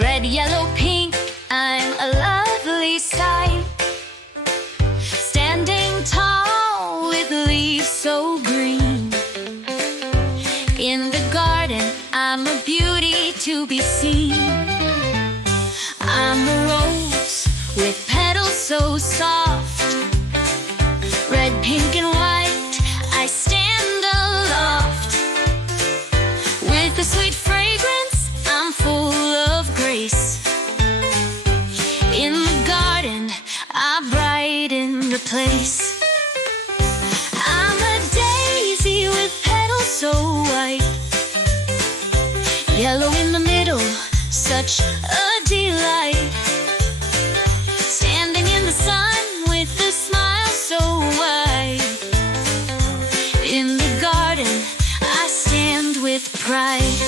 Red, yellow, pink, I'm a lovely sight. Standing tall with leaves so green. In the garden, I'm a beauty to be seen. I'm a rose with petals so soft. Red, pink, and white, I stand aloft. With a sweet fragrance, I'm full of grace. In the garden, I brighten the place. I'm a daisy with petals so white. Yellow in the middle, such a delight. Standing in the sun with a smile so wide. In the garden, I stand with pride.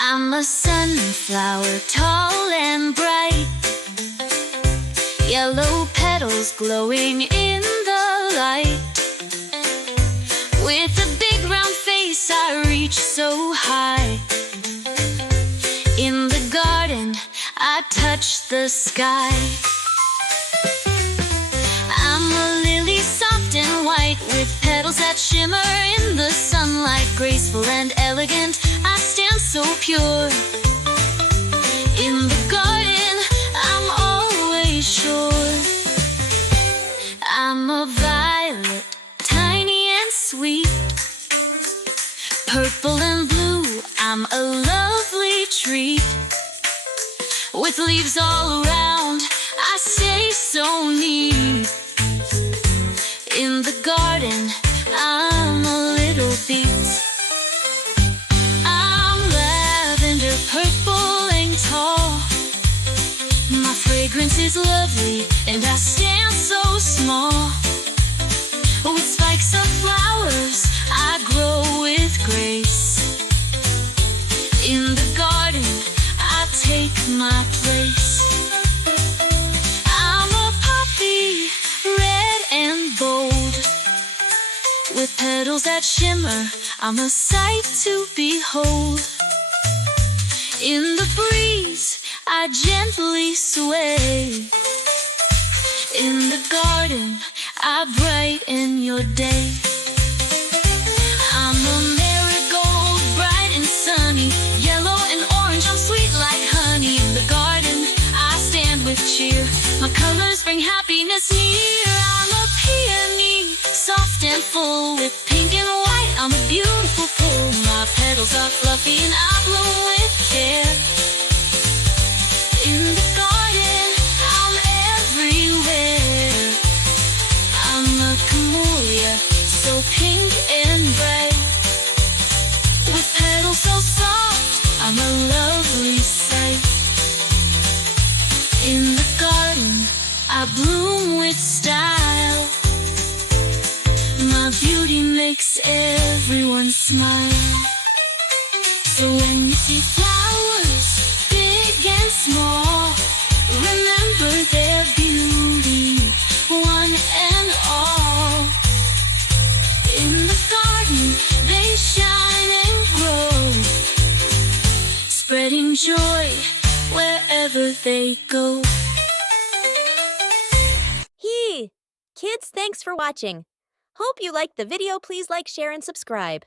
I'm a sunflower, tall and bright. Yellow petals glowing in the light. With a big round face, I reach so high. In the garden, I touch the sky. I'm a lily, soft and white, with petals that shimmer in the sunlight. Graceful and elegant, I stand so pure. In the garden, I'm always sure. I'm a violet, tiny and sweet. Purple and blue, I'm a lovely treat. With leaves all around, I stay so neat. In the garden, I'm a little beat. I'm lavender, purple and tall. My fragrance is lovely, and I stand so small. With spikes of flowers, I grow with grace. In the garden, I take my place. I'm a poppy, red and bold. With petals that shimmer, I'm a sight to behold. In the breeze, I gently sway. In the garden, I brighten your day. I'm a marigold, bright and sunny. Yellow and orange, I'm sweet like honey. In the garden, I stand with cheer. My colors bring happiness near. I'm a peony, soft and full, with pink and white, I'm a beautiful fool. My petals are fluffy and I bloom with care. In the garden, I'm everywhere. I'm a camellia, so pink and bright. With petals so soft, I'm a lovely sight. In the garden, I bloom with style. My beauty makes everyone smile. So when you see flowers, big and small, remember their beauty, one and all. In the garden, they shine and grow, spreading joy wherever they go. Kids, thanks for watching. Hope you liked the video. Please like, share, and subscribe.